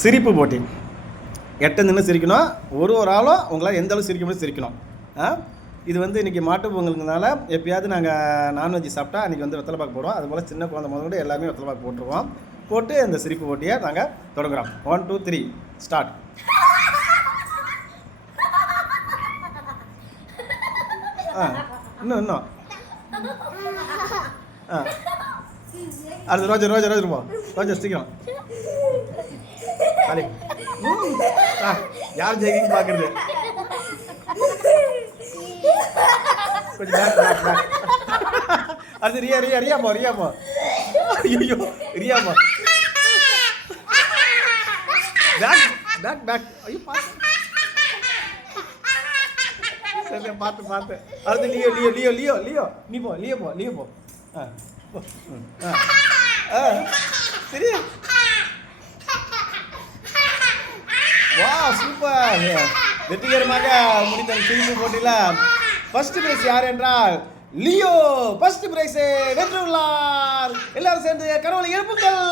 சிரிப்பு போட்டி. 8 நின்று சிரிக்கணும். ஒரு ஆளும் உங்களால் எந்த அளவு சிரிக்க முடியும் சிரிக்கணும். இது வந்து இன்றைக்கி மாட்டு பொங்கலுங்கிறதுனால எப்போயாவது நாங்கள் நான்வெஜ் சாப்பிட்டா அன்றைக்கி வந்து வெத்தலை பாக்கு போடுவோம். அதுபோல் சின்ன குழந்தை முதல் கூட எல்லாமே வெத்தலை பாக்கு போட்டுருவோம். போட்டு அந்த சிரிப்பு போட்டியை நாங்கள் தொடங்குறோம். 1 2 3 ஸ்டார்ட். இன்னும் அடுத்து ரோஜா ரோஜா ரோஜா இருப்போம். ரோஜா சீக்கிரம் யார் ஜெயிக்கின்னு பார்க்குறது. கொஞ்சம் அடுத்து ரியா ரியா ரியாப்பா ரியாப்பா. ஐயோ ரியாப்பா பேக் பேக் பேக். ஐயோ பார்த்து சரி பார்த்து பார்த்து. அடுத்து Leo Leo Leo Leo Leo நீ போ லியோ போ லியோ போ. சரி வா சூப்பர். வெற்றிகரமாக முடித்த சிரிப்பு போட்டியில் ஃபர்ஸ்ட் பிரைஸ் யார் என்றால் லியோ ஃபர்ஸ்ட் பிரைஸை வென்றுள்ளார். எல்லாரும் சேர்ந்து கடவுளை எழுப்புங்கள்.